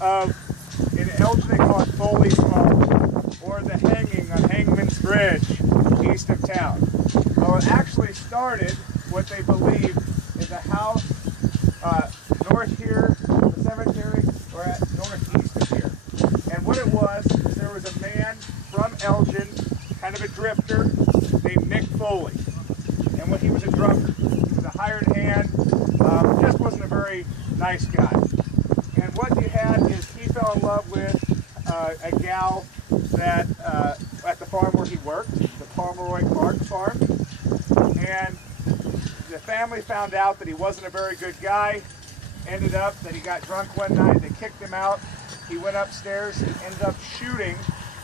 of, in Elgin they call it Foley's Home, or the hanging on Hangman's Bridge, east of town. Well, it actually started, what they believe, is a house north here, the cemetery, or at northeast of here. And what it was, is there was a man from Elgin, kind of a drifter, named Nick Foley. And when he was a drunkard, he was a hired hand, just wasn't a very nice guy. And what you had is he fell in love with a gal that at the farm where he worked, the Pomeroy Clark farm. And the family found out that he wasn't a very good guy. Ended up that he got drunk one night. They kicked him out. He went upstairs and ended up shooting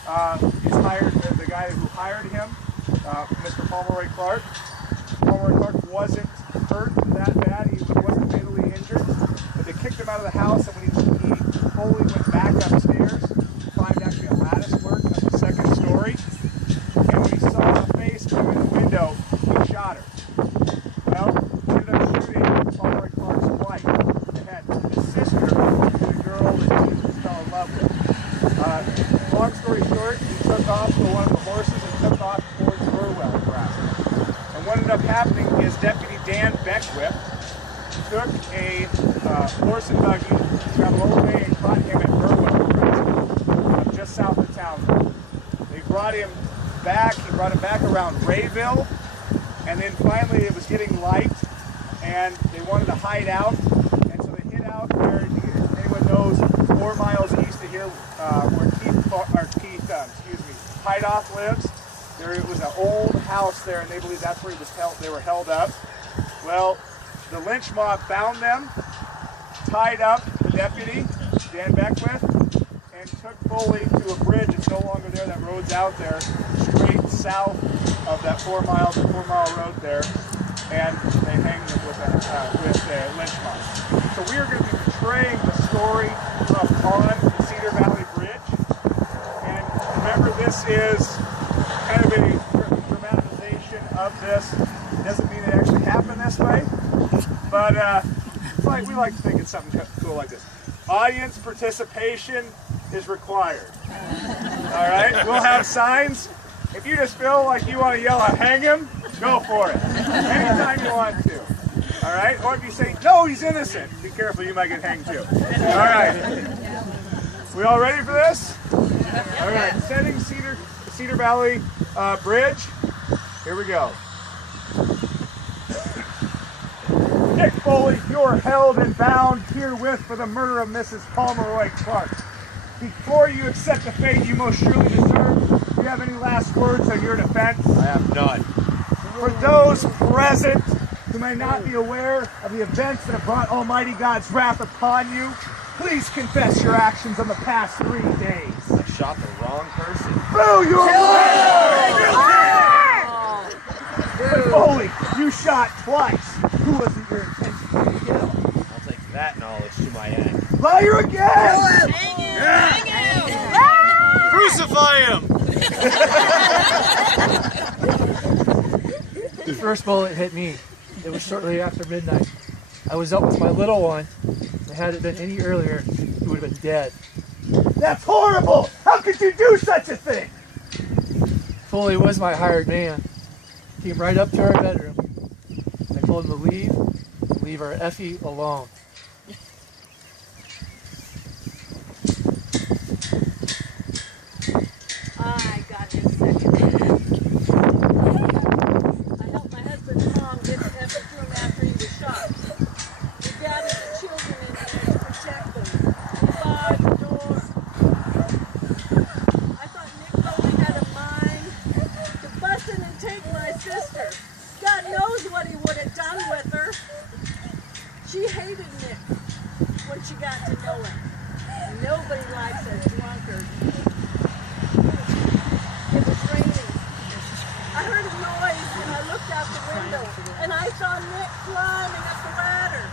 the guy who hired him, Mr. Pomeroy Clark. Pomeroy Clark wasn't hurt that bad. He wasn't fatally injured. But they kicked him out of the house, and when he Foley went back upstairs to find actually a lattice work on the second story. And when he saw a face come in the window, he shot her. Well, he ended up shooting Pomeroy Clark's wife. They had his sister, the girl that he fell in love with. Long story short, he took off to one of the horses and took off towards Burwell, Nebraska. And what ended up happening is Deputy Dan Beckwith took a horse and buggy, traveled all the way and caught him at Burwell, Nebraska, just south of town. They brought him back. He brought him back around Rayville, and then finally it was getting light, and they wanted to hide out, and so they hid out where, if anyone knows, 4 miles east of here, where Keith Hideoff lives. There was an old house there, and they believe that's where they were held up. Well, the lynch mob found them, tied up the deputy, Dan Beckwith, and took Foley to a bridge that's no longer there. That road's out there, straight south of that 4 mile road there, and they hanged him with the lynch mob. So we are going to be portraying the story of on the Cedar Valley Bridge. And remember, this is kind of a dramatization of this. It doesn't mean it actually happened this way, but we like to think it's something cool like this. Audience participation is required. All right, we'll have signs. If you just feel like you want to yell out, "Hang him," go for it. Anytime you want to. All right, or if you say, "No, he's innocent," be careful, you might get hanged too. All right, we all ready for this? All right, setting Cedar Valley Bridge. Here we go. Nick Foley, you are held and bound herewith for the murder of Mrs. Pomeroy Clark. Before you accept the fate you most surely deserve, do you have any last words on your defense? I have none. For those present who may not be aware of the events that have brought Almighty God's wrath upon you, please confess your actions on the past 3 days. I shot the wrong person. Boo! You are But Foley, you shot twice. Who was it your intention to kill? I'll take that knowledge to my end. Liar again! Hang him! Hang him! Crucify him! The first bullet hit me. It was shortly after midnight. I was up with my little one, and had it been any earlier, he would have been dead. That's horrible! How could you do such a thing? Foley was my hired man. He came right up to our bedroom. I told him to leave our Effie alone. I got his second hand. I helped my husband's mom get to Effie's room after he was shot. We gathered the children in there to protect them. We barred the door. I thought Nick Foley had a mind to bust in and take my sister. God knows what he would have done with her. She hated Nick when she got to know him. Nobody likes a drunkard. It was raining. I heard a noise and I looked out the window and I saw Nick climbing up the ladder.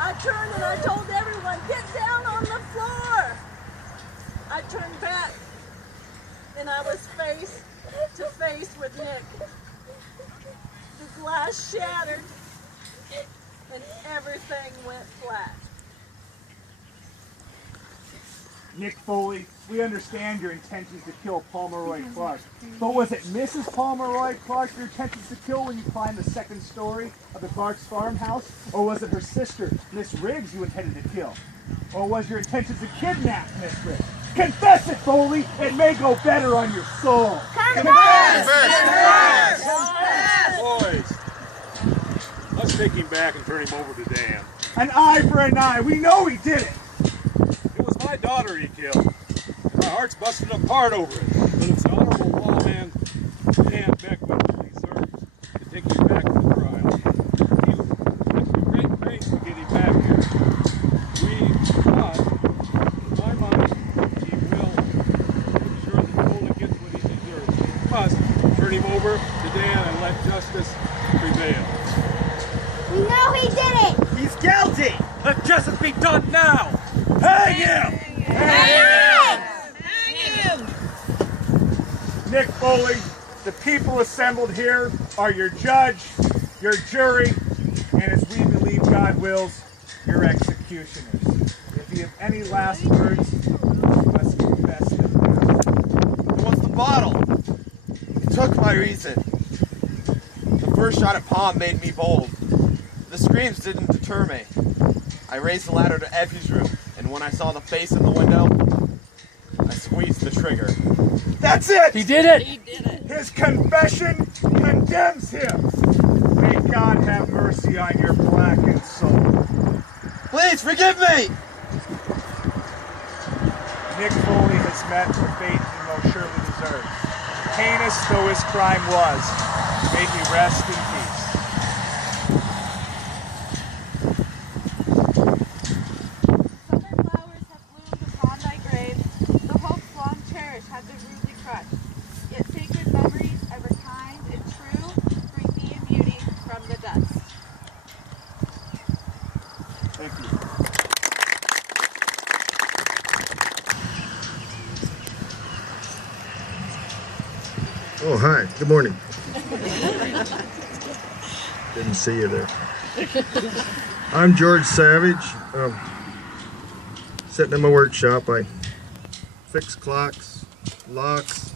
I turned and I told everyone, "Get down on the floor." I turned back and I was face to face with Nick. The glass shattered and everything went flat. Nick Foley, we understand your intentions to kill Pomeroy Clark. But was it Mrs. Pomeroy Clark your intentions to kill when you climbed the second story of the Clark's farmhouse? Or was it her sister, Miss Riggs, you intended to kill? Or was your intention to kidnap Miss Riggs? Confess it, Foley! It may go better on your soul! Confess! Boys, let's take him back and turn him over to Dan. An eye for an eye! We know he did it! It was my daughter he killed. Our heart's busted apart over it. But it's the honorable lawman Dan Beckman who deserves to take him back to the trial. He went to great pains to get him back here. We thought, in my mind, he will ensure that Foley gets what he deserves. We must turn him over to Dan and let justice prevail. We know he did it! He's guilty! Let justice be done now! Hang him! Nick Foley, the people assembled here are your judge, your jury, and as we believe God wills, your executioners. If you have any last words, you must confess them. It was the bottle. It took my reason. The first shot at Palm made me bold. The screams didn't deter me. I raised the ladder to Effie's room, and when I saw the face in the window, I squeezed the trigger. That's it! He did it! He did it. His confession condemns him. May God have mercy on your blackened soul. Please forgive me! Nick Foley has met the fate he most surely deserves. Heinous though his crime was, may he rest in peace. Summer flowers have bloomed upon thy grave. The hopes long cherished have been rudely crushed. Yet sacred memories, ever kind and true, bring thee in beauty from the dust. Thank you. Oh, hi. Good morning. Didn't see you there. I'm George Savage. Sitting in my workshop. I fix clocks, locks,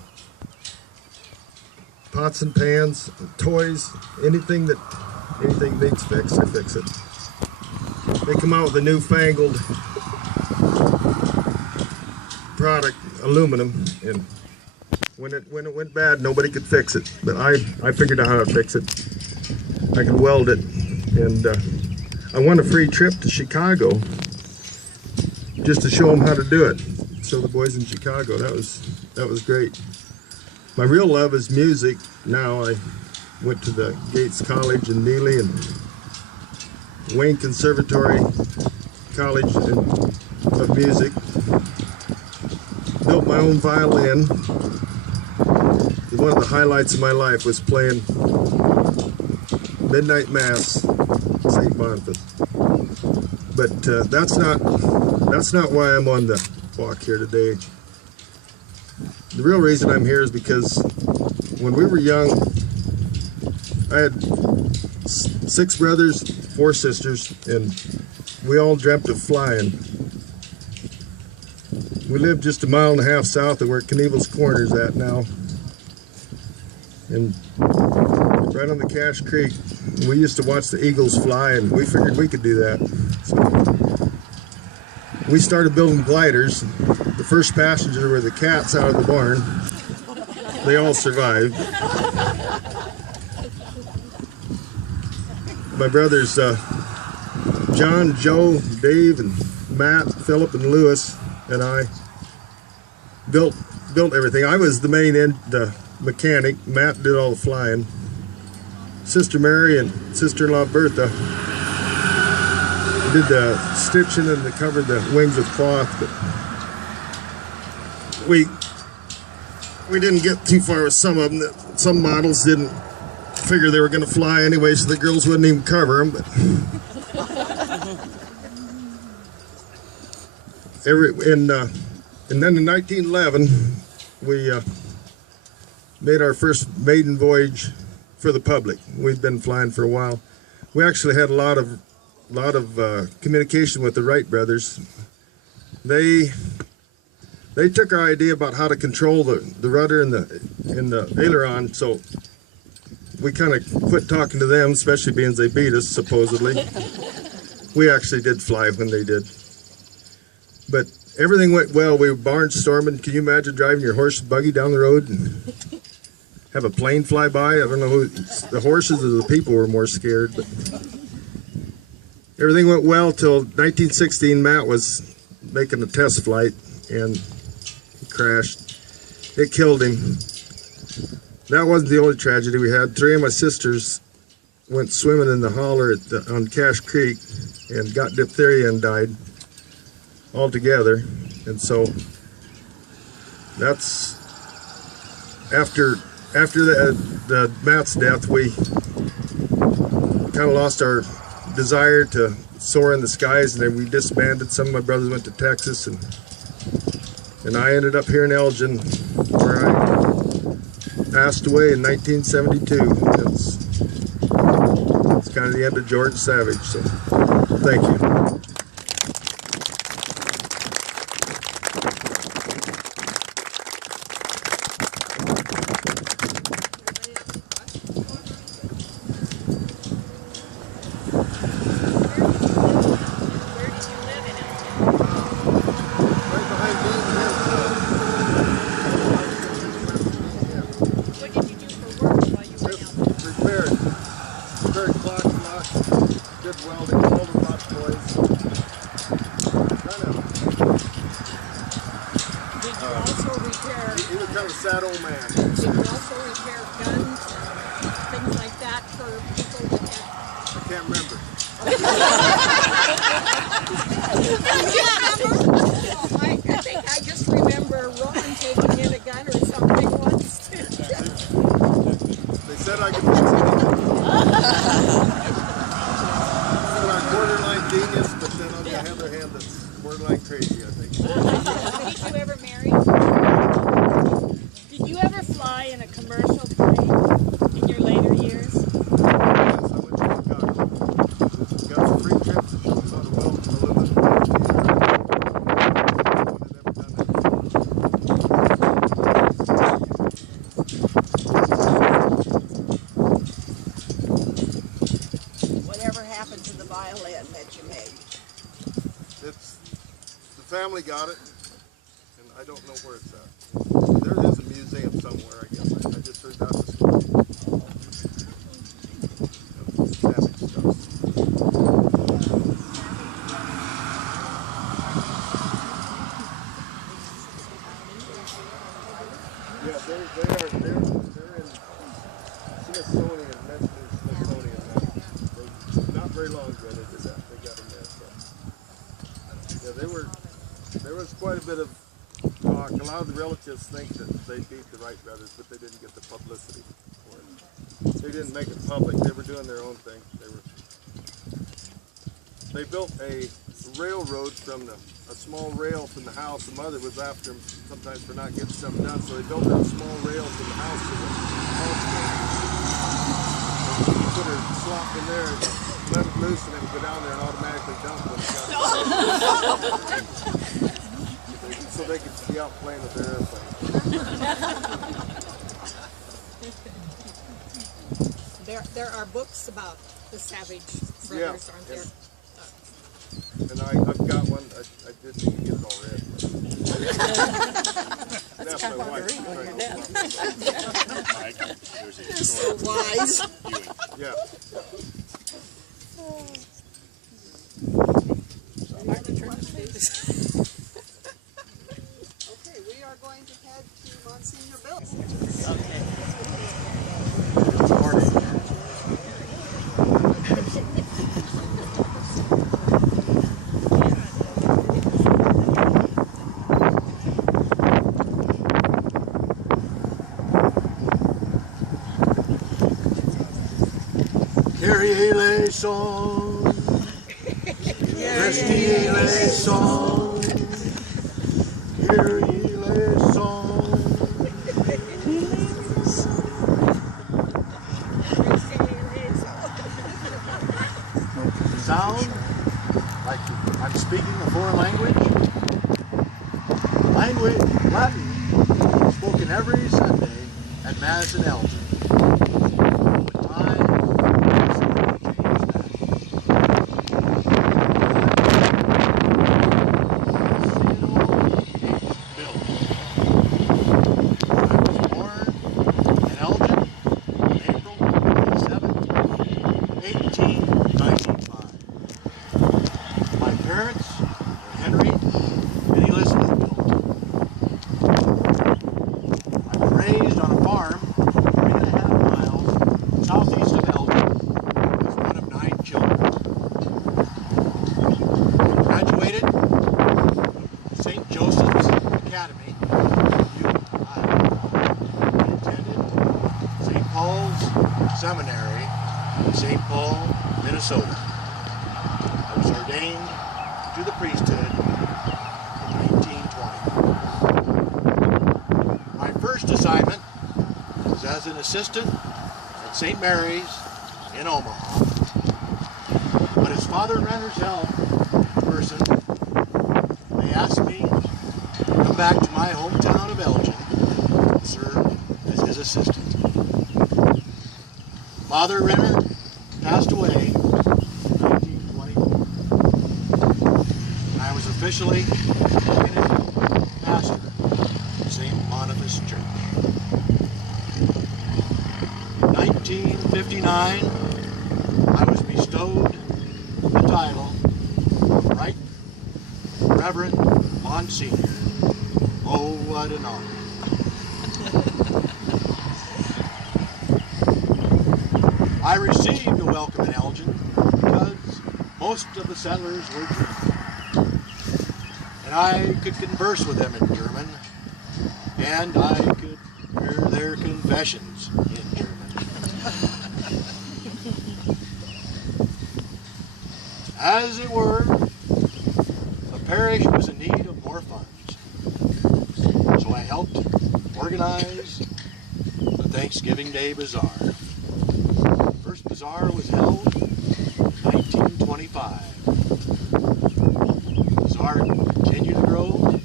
pots and pans, toys, anything needs fixed, I fix it. They come out with a newfangled product, aluminum, and when it went bad, nobody could fix it. But I figured out how to fix it. I could weld it, and I won a free trip to Chicago just to show them how to do it. Show the boys in Chicago. That was great. My real love is music. Now I went to the Gates College in Neely and Wayne Conservatory College of Music. Built my own violin. One of the highlights of my life was playing Midnight Mass, St. Boniface. But that's not why I'm on the walk here today. The real reason I'm here is because when we were young, I had 6 brothers, 4 sisters, and we all dreamt of flying. We lived just a mile and a half south of where Knievel's Corner is at now. And right on the Cache Creek, we used to watch the eagles fly, and we figured we could do that. So we started building gliders. The first passenger were the cats out of the barn. They all survived. My brothers, John, Joe, Dave, and Matt, Philip, and Lewis, and I built everything. I was the main mechanic. Matt did all the flying. Sister Mary and sister-in-law Bertha did the stitching and covered the wings with cloth. But we didn't get too far with some of them. Some models didn't figure they were going to fly anyway, so the girls wouldn't even cover them. But and then in 1911, we made our first maiden voyage for the public. We'd been flying for a while. We actually had a lot of communication with the Wright brothers. They They took our idea about how to control the rudder and the aileron, so we kind of quit talking to them, especially being they beat us, supposedly. We actually did fly when they did. But everything went well. We were barnstorming. Can you imagine driving your horse and buggy down the road and have a plane fly by? I don't know who, the horses or the people were more scared. But everything went well till 1916. Matt was making a test flight and he crashed. It killed him. That wasn't the only tragedy we had. 3 of my sisters went swimming in the holler on Cache Creek and got diphtheria and died all together. And so that's after the Matt's death, we kind of lost our desire to soar in the skies, and then we disbanded. Some of my brothers went to Texas, and I ended up here in Elgin, where I passed away in 1972. It's kind of the end of George Savage, so thank you. Got it, and I don't know where it's at. There is a museum somewhere, I guess. I just heard that this morning. Savage stuff. Yeah, they're in Smithsonian, mentioned in Smithsonian. Not very long ago they did that. They got them there. So. Yeah, there was quite a bit of talk. A lot of the relatives think that they beat the Wright brothers, but they didn't get the publicity for it. They didn't make it public. They were doing their own thing. They built a railroad from a small rail from the house. The mother was after them sometimes for not getting stuff done, so they built a small rail from the house to the home. She put her slop in there and let it loose, and it would go down there and automatically dump when it got so they could be out playing with their airplane. There are books about the Savage brothers, aren't there? And I've got one. I didn't even get it all read. That's my wife. You're so wise. Yeah. Okay, we are going to head to Monsignor Bill. Good morning. Kyrie eleison, Christi eleison, Kyrie eleison. Sound like I'm speaking a foreign language? Language, Latin, spoken every Sunday at Mass in Elgin. With time, slowly changed that. Built. I was born in Elgin on April 27, 1895. My parents were Henry and Elizabeth Built. I was raised on a farm 3.5 miles southeast of Elgin as one of 9 children. Graduated St. Joseph's Academy, Iowa, and attended St. Paul's Seminary in St. Paul, Minnesota. I was ordained to the priesthood in 1920. My first assignment was as an assistant at St. Mary's in Omaha. But as Father Renner's help person, they asked me to come back to my hometown of Elgin and serve as his assistant. Father Renner passed away in 1924. And I was officially appointed pastor of St. Boniface Church. In 1959, I was bestowed the title of Right Reverend Monsignor. Oh, what an honor. I received a welcome in Elgin because most of the settlers were German, and I could converse with them in German, and I could hear their confessions in German. As it were, the parish was in need of more funds, so I helped organize the Thanksgiving Day Bazaar. First bazaar was held in 1925. The bazaar continued to grow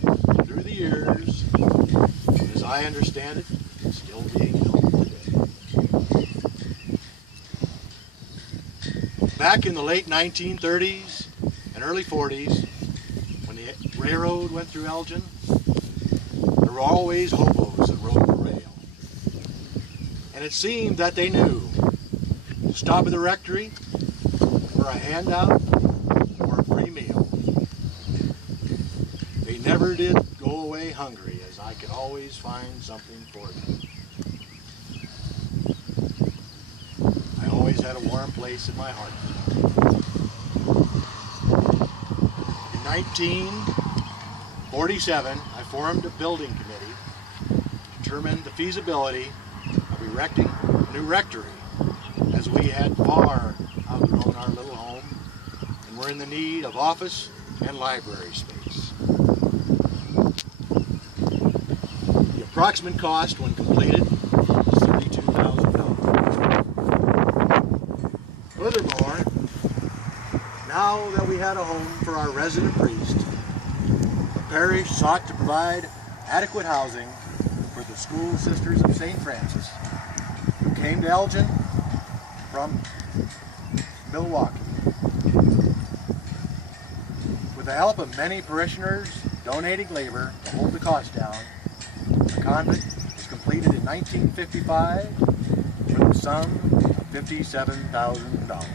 through the years, and as I understand it, it's still being held today. Back in the late 1930s and early 40s, when the railroad went through Elgin, there were always hobos that rode the rail. And it seemed that they knew to stop at the rectory for a handout or a free meal. They never did go away hungry, as I could always find something for them. I always had a warm place in my heart. In 1947, I formed a building committee to determine the feasibility of erecting a new rectory, as we had far outgrown our little home and were in the need of office and library space. The approximate cost when completed was $32,000. Furthermore, now that we had a home for our resident priest, the parish sought to provide adequate housing for the School Sisters of St. Francis, who came to Elgin from Milwaukee. With the help of many parishioners donating labor to hold the cost down, the convent was completed in 1955 for the sum of $57,000.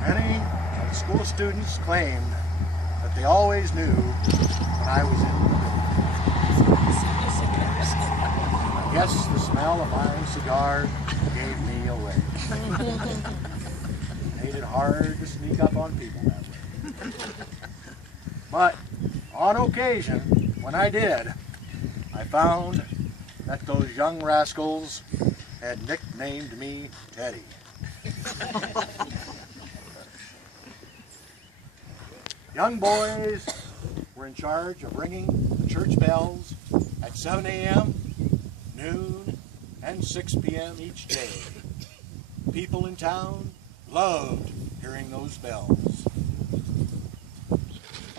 Many of the school students claimed that they always knew when I was in the building. I guess the smell of my cigar gave me away. Made it hard to sneak up on people that way. But on occasion, when I did, I found that those young rascals had nicknamed me Teddy. Young boys were in charge of ringing the church bells at 7 a.m., noon, and 6 p.m. each day. People in town loved hearing those bells.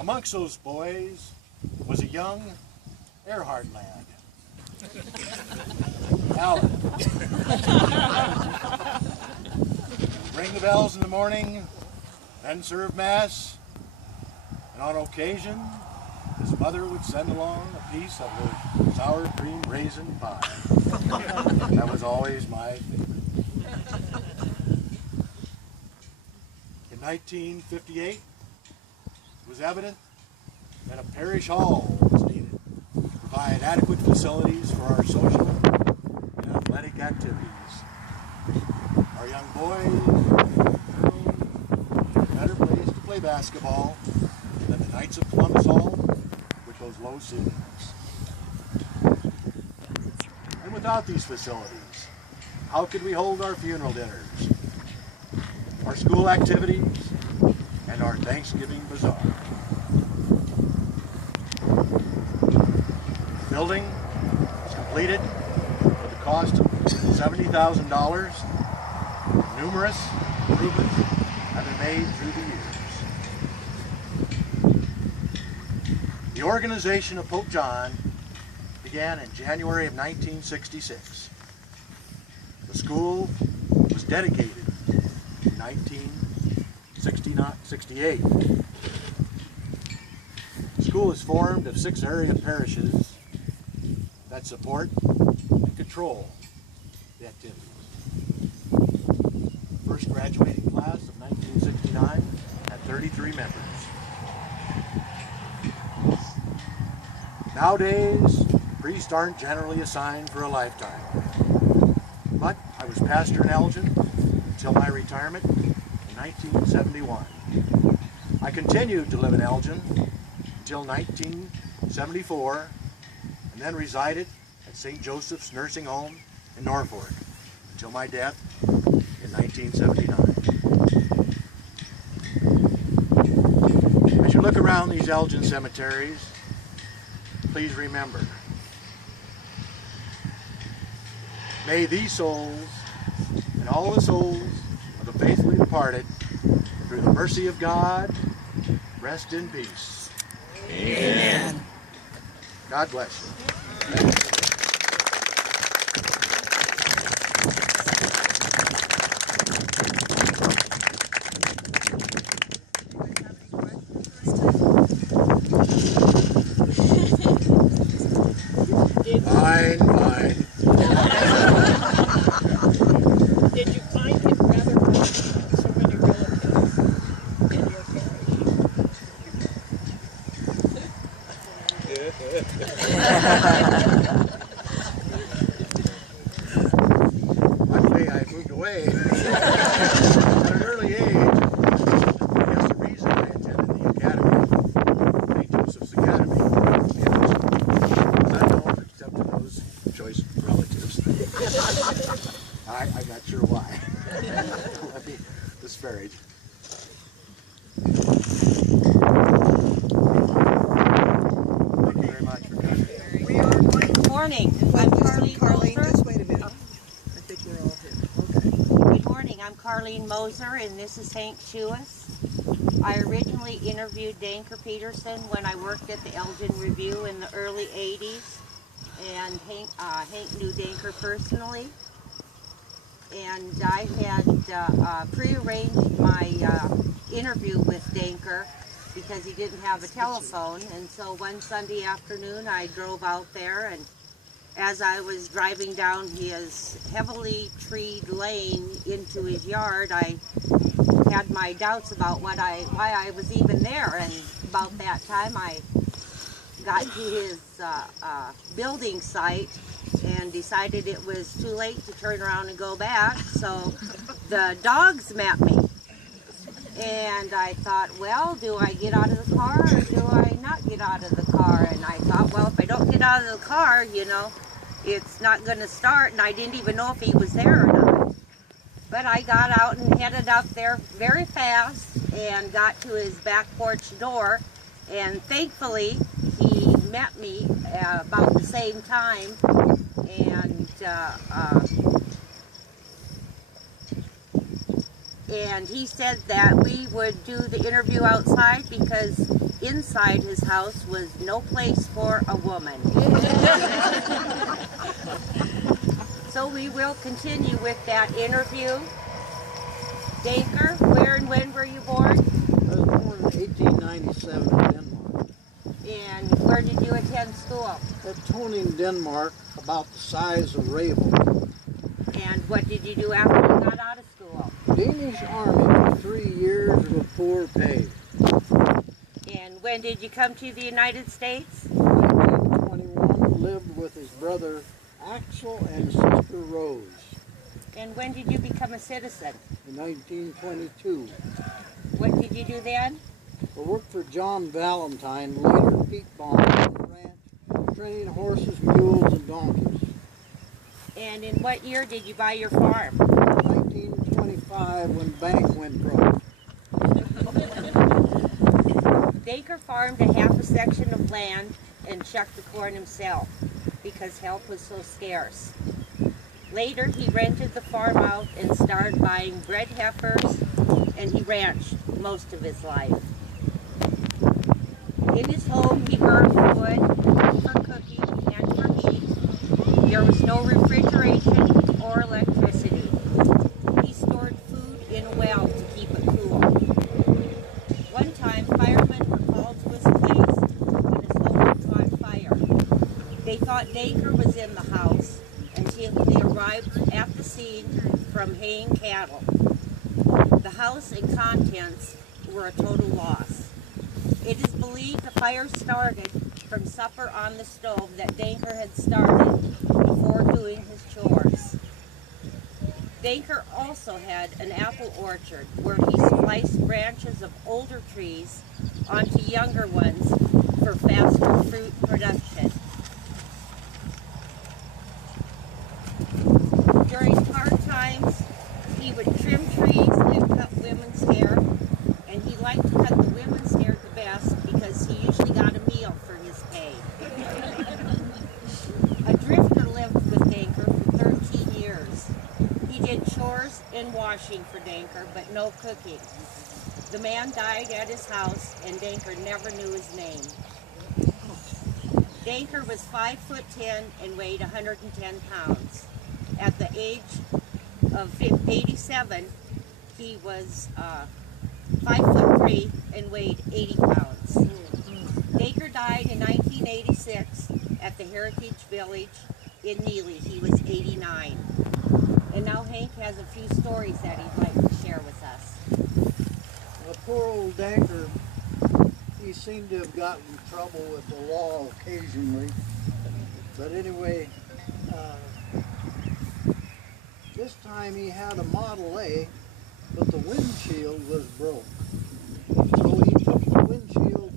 Amongst those boys was a young Earhart lad, Alan. Ring the bells in the morning, then serve mass, and on occasion his mother would send along a piece of her sour cream raisin pie. That was always my favorite. In 1958, it was evident that a parish hall was needed to provide adequate facilities for our social and athletic activities. Our young boys and girls had a better place to play basketball than the Knights of Columbus Hall with those low ceilings. And without these facilities, how could we hold our funeral dinners, our school activities, and our Thanksgiving bazaar? The building was completed for the cost of $70,000. Numerous improvements have been made through the years. The organization of Pope John began in January of 1966. The school was dedicated in 1968. The school is formed of 6 area parishes that support and control the activities. First graduating class of 1969 had 33 members. Nowadays, priests aren't generally assigned for a lifetime. But I was pastor in Elgin until my retirement in 1971. I continued to live in Elgin until 1974 and then resided at St. Joseph's Nursing Home in Norfolk until my death in 1979. As you look around these Elgin cemeteries, please remember, may these souls and all the souls of the faithfully departed, through the mercy of God, rest in peace. Amen. God bless you. Fine, fine. Did you find it rather hard to have so many relatives in your Luckily, I moved away at an early age. I guess the reason I attended the academy, St. Joseph's Academy, was unknown except to those choice relatives. I'm not sure why. Let me disparage. Thank you very much for coming. Good morning. I'm Carlene Moser. Just wait a minute. I think we're all here. Okay. Good morning. I'm Carlene Moser, and this is Hank Schuess. I originally interviewed Danker Peterson when I worked at the Elgin Review in the early 80s, and Hank knew Danker personally. And I had prearranged my interview with Danker because he didn't have a telephone, and so one Sunday afternoon I drove out there, and as I was driving down his heavily treed lane into his yard, I had my doubts about why I was even there, and about that time I got to his building site and decided it was too late to turn around and go back, so the dogs met me. And I thought, well, do I get out of the car or do I not get out of the car? And I thought, well, if I don't get out of the car, you know, it's not going to start, and I didn't even know if he was there or not. But I got out and headed up there very fast and got to his back porch door, and thankfully he met me about the same time, and And he said that we would do the interview outside because inside his house was no place for a woman. So we will continue with that interview. Danker, where and when were you born? I was born in 1897 in Denmark. And where did you attend school? At Toning, Denmark, about the size of Ravel. And what did you do after you got out of school? Danish Army for 3 years with poor pay. And when did you come to the United States? 1921, lived with his brother Axel and sister Rose. And when did you become a citizen? In 1922. What did you do then? I worked for John Valentine, later Pete Bond, on the ranch, training horses, mules, and donkeys. And in what year did you buy your farm? 1925, when bank went broke. Danker farmed a half a section of land and shucked the corn himself because help was so scarce. Later, he rented the farm out and started buying bred heifers, and he ranched most of his life. In his home, he burned wood for cooking and for heat. There was no refrigeration or electricity. He stored food in a well to keep it cool. One time, firemen were called to his place when his home had caught fire. They thought Danker was in the house until they arrived at the scene from haying cattle. The house and contents were a total loss. It is believed the fire started from supper on the stove that Danker had started before doing his chores. Danker also had an apple orchard where he spliced branches of older trees onto younger ones for faster fruit production. During hard times, he would trim trees and cut women's hair, and he liked to cut the women's hair the best because he usually got a meal for his pay. A drifter lived with Danker for 13 years. He did chores and washing for Danker, but no cooking. The man died at his house, and Danker never knew his name. Danker was 5'10" and weighed 110 pounds. At the age of 87, he was 5'3" and weighed 80 pounds. Danker died in 1986 at the Heritage Village in Neely. He was 89. And now Hank has a few stories that he'd like to share with us. Poor old Danker, he seemed to have gotten in trouble with the law occasionally. But anyway, this time he had a Model A, but the windshield was broke. So he took the windshield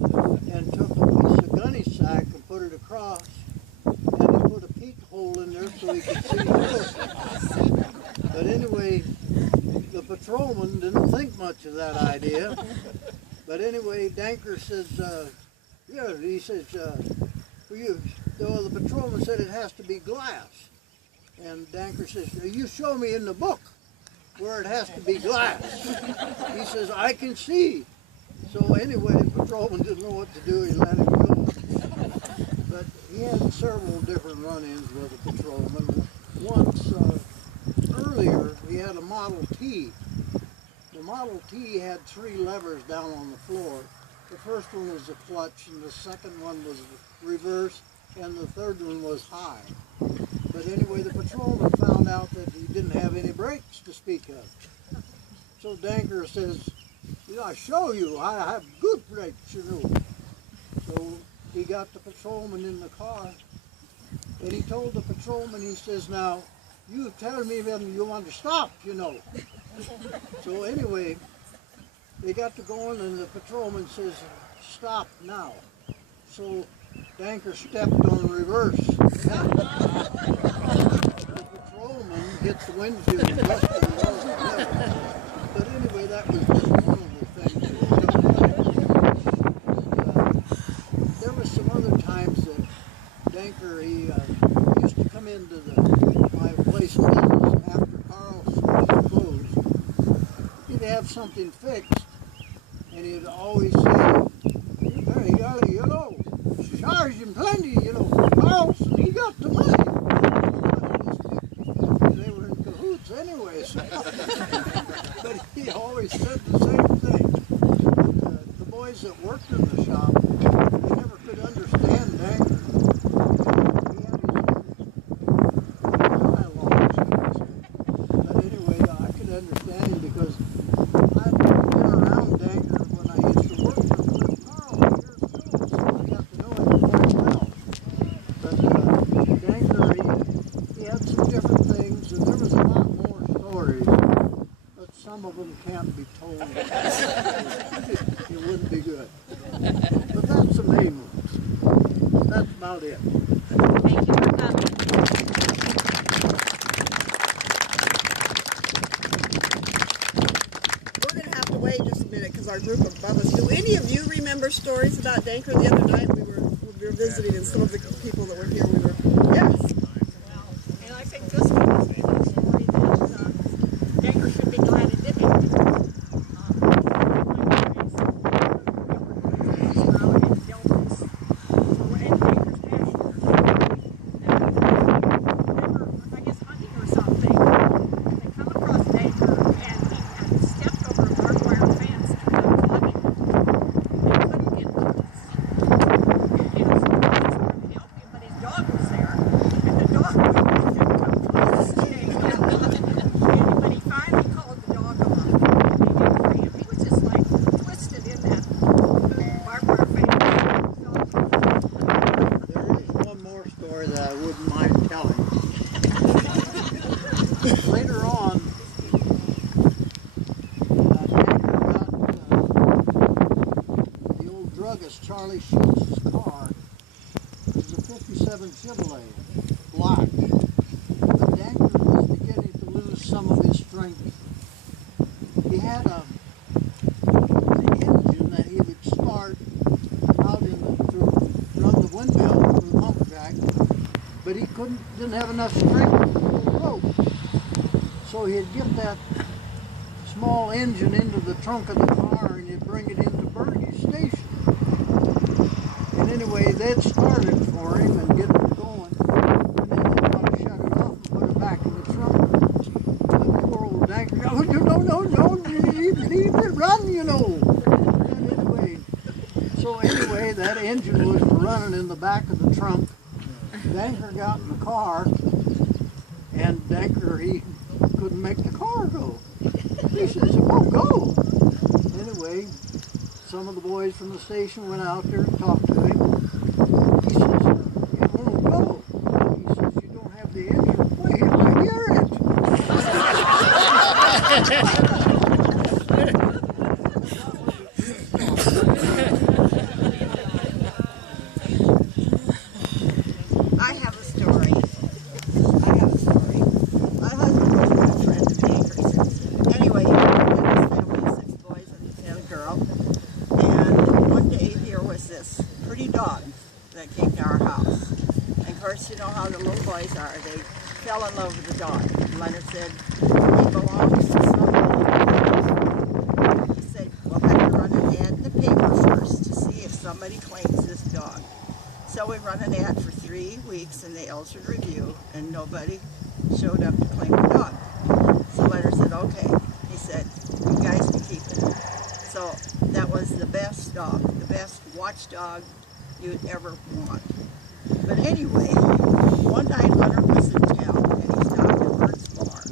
and took a piece of gunny sack and put it across, and he put a peek hole in there so he could see through it. But anyway, the patrolman didn't think much of that idea. But anyway, Danker says, yeah, he says, the patrolman said it has to be glass. And Danker says, you show me in the book where it has to be glass. He says, I can see. So anyway, the patrolman didn't know what to do. He let him go. But he had several different run-ins with the patrolman. Once, earlier, he had a Model T. The Model T had 3 levers down on the floor. The first one was the clutch, and the second one was reverse, and the third one was high. But anyway, the patrolman found out that he didn't have any brakes to speak of. So Danker says, I show you, I have good brakes, you know. So he got the patrolman in the car, and he told the patrolman, he says, now, you tell me when you want to stop, you know. So anyway, they got to going, and the patrolman says, stop now. So Danker stepped on reverse. The patrolman hit the windshield and busted it over. But anyway, that was just one of the things that was there was some other times that Danker, he used to come into my place of business after Carl closed. He'd to have something fixed, and he'd always say, "Hey, you know, charge him plenty, you know, Carlson, he got the money." They were in cahoots anyway, so. But he always said the same thing. The boys that worked in the shop, they never could understand Danker. He had his own dialogues, but anyway, I could understand him because I'd been around Danker when I used to work for Carl years ago, so I got to know him quite well. But Danker, he had some different things, and there was a lot more stories, but some of them can't be told. It wouldn't be good. But that's the main ones. That's about it. Thank you for coming. We're going to have to wait just a minute because our group above us. Do any of you remember stories about Danker? The other night we were visiting, and some of the people that were here, yes. And I think this one is a story that Danker should be glad it did happen. Later on, the old druggist Charlie Schultz's car was a 57 Chevrolet, black. But Danker was beginning to lose some of his strength. He had an engine that he would start out to run the windmill for the pump jack, but he didn't have enough strength to pull the rope. So he'd get that small engine into the trunk of the car and he'd bring it into Bergie's station. And anyway, they'd start it for him and get it going. And then they'd want to shut it off and put it back in the trunk. And poor old Danker, no, leave it run, you know. And anyway, that engine was running in the back of the trunk. Danker got in the car, and Danker, he couldn't make the car go. He says, it won't go. Anyway, some of the boys from the station went out there and talked to him. He says, it won't go. He says, you don't have the engine. Wait, I hear it. I have a story. My husband was a good friend of Danker's. Anyway, he had his family of 6 boys and a girl. And one day here was this pretty dog that came to our house. And of course, you know how the little boys are. They fell in love with the dog. Leonard said, he belongs to somebody. He said, we'll have to run an ad in the paper first to see if somebody claims this dog. So we run an ad for 3 weeks in the Elgin Review, and nobody showed up to claim the dog. So Leonard said, okay. He said, you guys can keep it. So that was the best dog, the best watchdog you'd ever want. But anyway, one night Leonard was in town, and he stopped at Bert's bar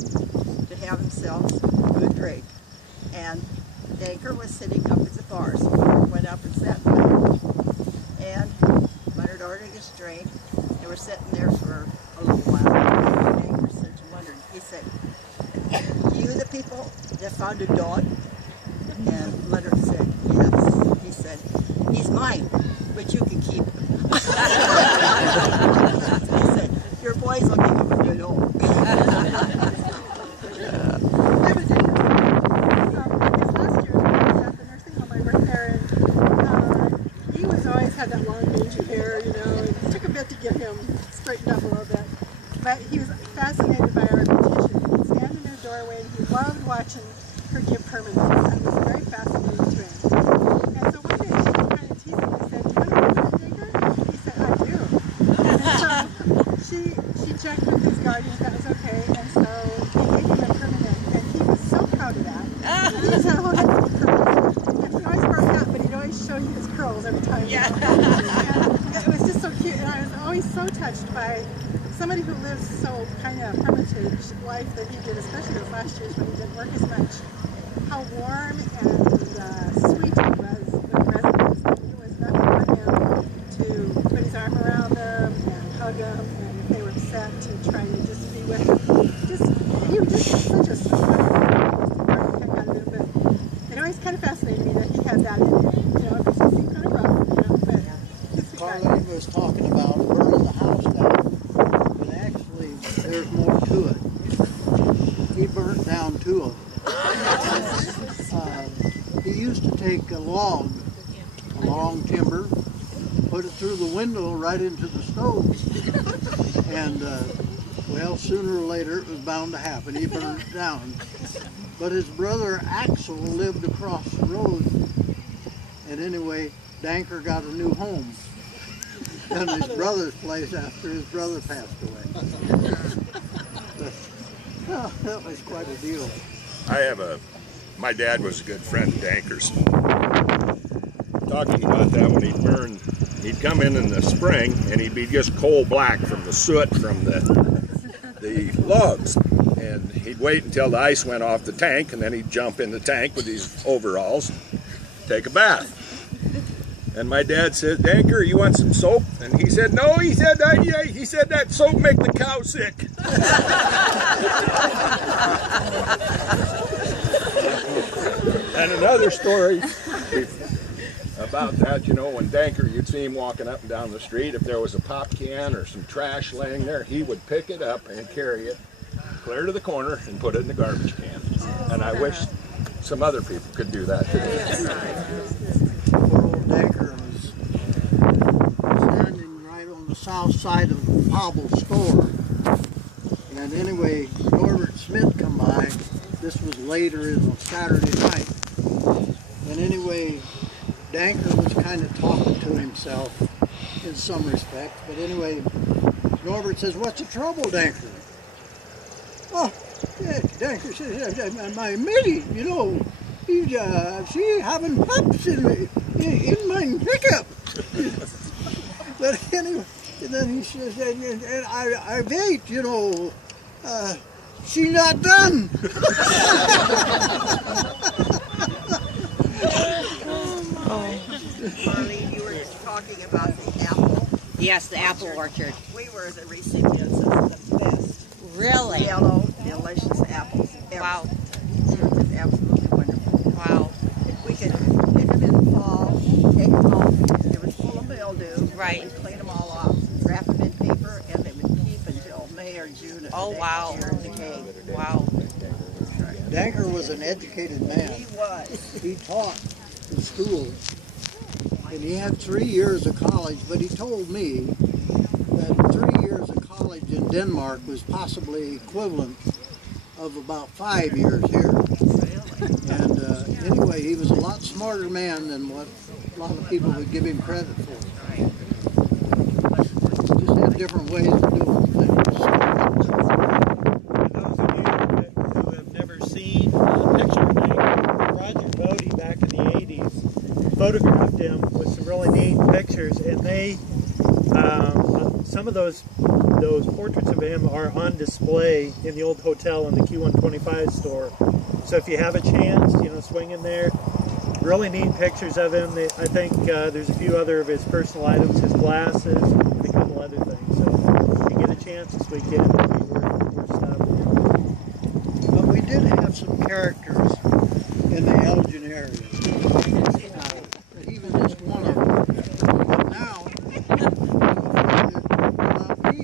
to have himself a good drink. And Danker was sitting up at the bar, so Leonard went up and sat by him. And Leonard ordered his drink. They were sitting there for a little while. And Danker said to Leonard, he said, you the people that found a dog? And Leonard said, yes. He said, he's mine, but you can keep him. He said, your boys will give him a good home. Had that long mangy hair, you know, it took a bit to get him straightened up a little bit. But he was fascinated by our beautician. He'd stand in her doorway and he loved watching her give permanent. I was very fascinated to him. And so one day she was kind of teasing me and said, "You know a permanent digger?" He said, "I do." And so she checked with his guardians, that was okay, and so they gave him a permanent, and he was so proud of that. He just had a whole head full of curls. And he'd always wear a hat, but he'd always show you his curls every time. Yeah. And it was just so cute, and I was always so touched by somebody who lives so kind of hermitage life that he did, especially those last years when he didn't work as much. How warm and sweet he was with residents. It was nothing but him to put his arm around them and hug them, and if they were upset, to try to just be with them. He was just such a sweet but it always kind of fascinated me that he had that in him, you know, because he seemed kind of rough, you know, but he's a Carly was talking about burning the house down, but actually there's more to it. He burnt down 2 of them. He used to take a log, a long timber, put it through the window right into the stove, and well, sooner or later it was bound to happen. He burned it down. But his brother Axel lived across the road, and anyway, Danker got a new home in his brother's place after his brother passed away. But, oh, that was quite a deal. My dad was a good friend of Danker's. Talking about that, when he'd come in the spring and he'd be just coal black from the soot from the logs. And he'd wait until the ice went off the tank, and then he'd jump in the tank with his overalls, take a bath. And my dad said, "Danker, you want some soap?" And he said, "No." He said, he said that soap make the cow sick. And another story about that, you know, when Danker, you'd see him walking up and down the street. If there was a pop can or some trash laying there, he would pick it up and carry it clear to the corner and put it in the garbage can. And I wish some other people could do that today. Poor old Danker was standing right on the south side of the Pobble store. And anyway, Norbert Smith come by. This was later in Saturday night. And anyway, Danker was kind of talking to himself in some respects. But anyway, Norbert says, "What's the trouble, Danker?" "Oh, yeah," Danker says, "my Mitty, you know, she having pups in my pickup." But anyway, and then he says, and I wait, you know, she not done. Marlene, you were talking about the apple. Yes, the apple orchard. We were the recipients of the best. Really? Yellow, delicious apples. Wow. They were just absolutely wonderful. Wow. We could pick them in the fall, take them home. They were full of mildew. Right. We'd clean them all off, wrap them in paper, and they would keep until May or June of the next year in the cave. Wow. Danker was an educated man. He was. He taught in school, and he had 3 years of college, but he told me that 3 years of college in Denmark was possibly equivalent of about 5 years here. And anyway, he was a lot smarter man than what a lot of people would give him credit for. Just had different ways of doing things. For those of you who have never seen a picture of him, Roger Bodie back in the 80s photographed him with some really neat pictures, and they some of those portraits of him are on display in the old hotel in the Q125 store. So if you have a chance, you know, swing in there. Really neat pictures of him. I think there's a few other of his personal items, his glasses, and a couple other things. So if you get a chance this weekend, it'll be worth stopping. But we did have some characters in the Elgin area. He was just one of them. But now, about me,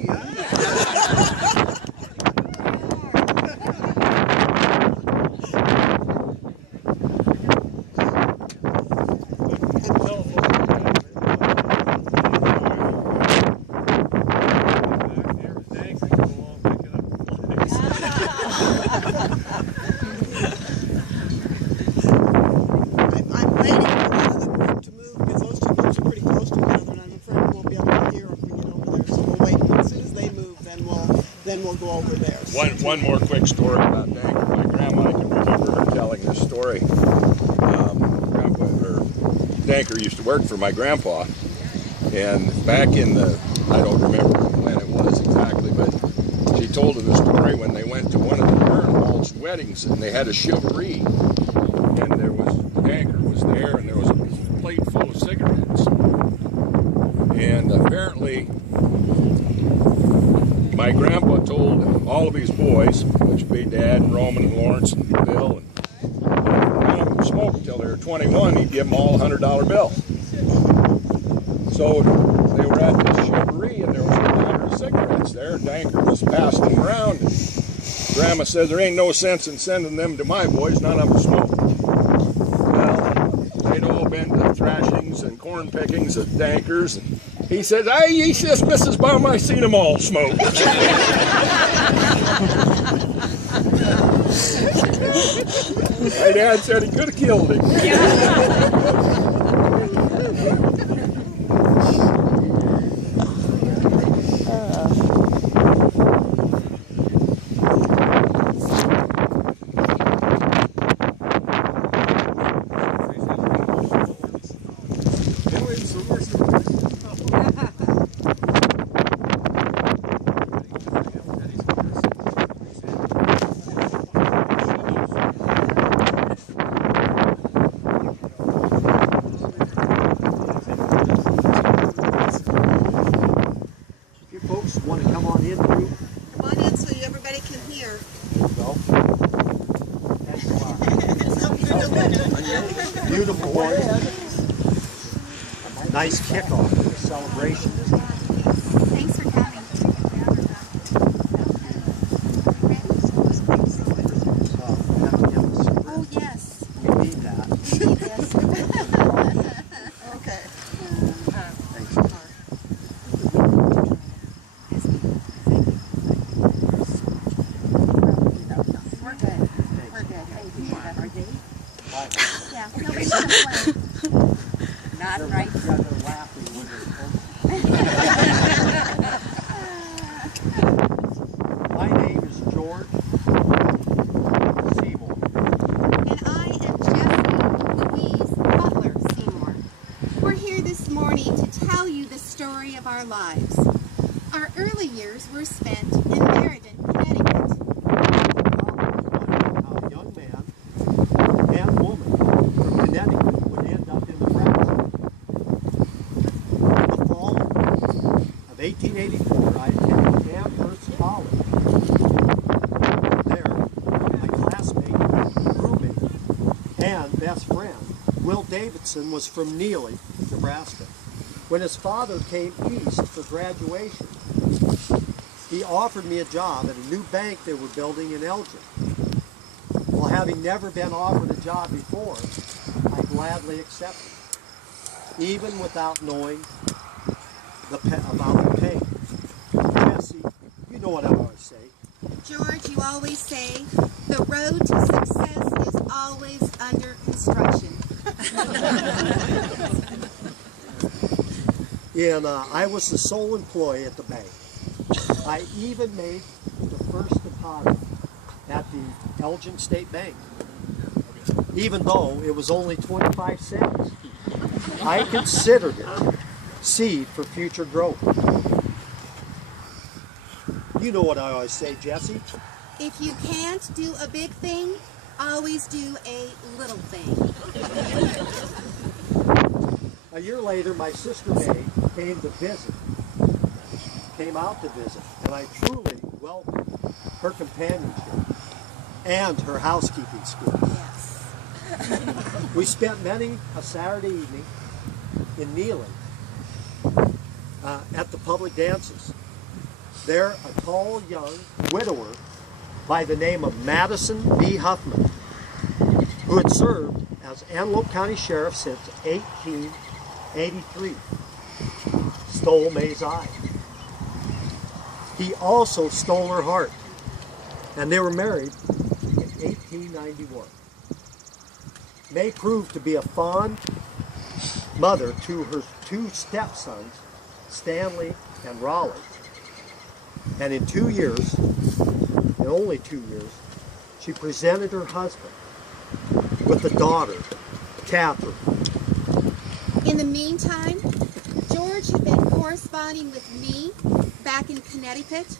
then we'll go over there. One more quick story about Danker. My grandma, I can remember her telling this story. Danker used to work for my grandpa, and back in the, I don't remember when it was exactly, but she told her the story when they went to one of the Herrenwald's weddings, and they had a chivalry, and there was, Danker was there, and there was a plate full of cigarettes. And apparently, my grandpa told all of his boys, which would be Dad and Roman and Lawrence and Bill, and none of them smoked until they were 21. He'd give them all a $100 bill. So they were at this chivalry, and there was 100 cigarettes there, and Danker was passing them around. And Grandma says, there ain't no sense in sending them to my boys, none of them smoke. Well, they'd all been to thrashings and corn pickings at Danker's, and he says, hey, he says, Mrs. Bum, I seen them all smoke. My dad said he could have killed him. Want to come on in, Drew? Come on in so everybody can hear. Well, thanks a lot. Beautiful boys. Nice kickoff to the celebration. Thanks for coming. Oh, yes. You need that. We need this. Okay. Thanks. We're good. We're good. Thank you. Are they? Yeah. Nobody's complaining. Not right. They're laughing when they're My name is George Seymour. And I am Jessie Louise Butler Seymour. We're here this morning to tell you the story of our lives. Our early years were spent in Meriden, Connecticut. How a young man and woman from Connecticut would end up in Nebraska. In the fall of 1884, I attended Amherst College. There, my classmate, roommate, and best friend, Will Davidson, was from Neely, Nebraska. When his father came east for graduation, he offered me a job at a new bank they were building in Elgin. Well, having never been offered a job before, I gladly accepted, even without knowing about the pay. Jesse, you know what I always say. George, you always say, the road to success is always under construction. And I was the sole employee at the bank. I even made the first deposit at the Elgin State Bank, even though it was only 25 cents. I considered it seed for future growth. You know what I always say, Jesse. If you can't do a big thing, always do a little thing. A year later, my sister May came out to visit, and I truly welcomed her companionship and her housekeeping skills. Yes. We spent many a Saturday evening in Neely at the public dances. There, a tall young widower by the name of Madison B. Huffman, who had served as Antelope County Sheriff since 1883, stole May's eye. He also stole her heart, and they were married in 1891. May proved to be a fond mother to her two stepsons, Stanley and Raleigh. And in 2 years, in only 2 years, she presented her husband with a daughter, Catherine. In the meantime, George had been corresponding with me back in Connecticut.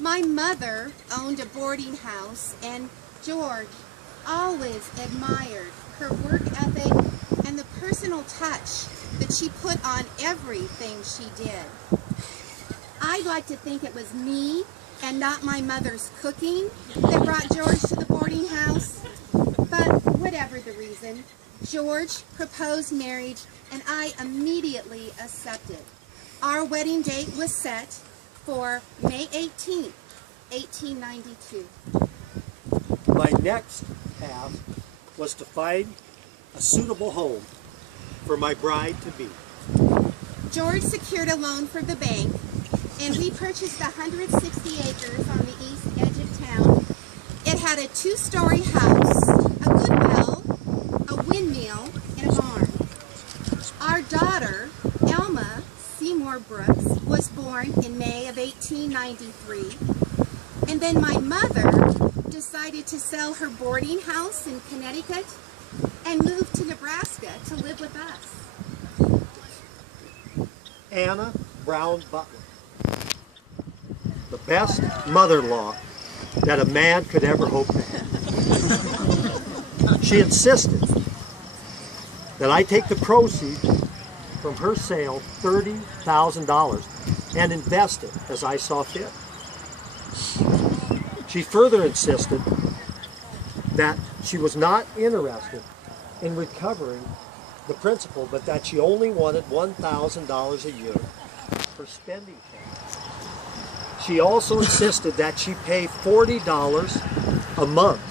My mother owned a boarding house, and George always admired her work ethic and the personal touch that she put on everything she did. I'd like to think it was me and not my mother's cooking that brought George to the boarding house. But whatever the reason, George proposed marriage and I immediately accepted. Our wedding date was set for May 18th, 1892. My next task was to find a suitable home for my bride-to-be. George secured a loan from the bank, and we purchased 160 acres on the east edge of town. It had a 2-story house, a good well, a windmill, and a barn. Our daughter, Elma Seymour Brooks, was born in May of 1893, and then my mother decided to sell her boarding house in Connecticut and move to Nebraska to live with us. Anna Brown Butler, the best mother-in-law that a man could ever hope to have. She insisted that I take the proceeds from her sale, $30,000, and invest it as I saw fit. She further insisted that she was not interested in recovering the principal, but that she only wanted $1,000 a year for spending cash. She also insisted that she pay $40 a month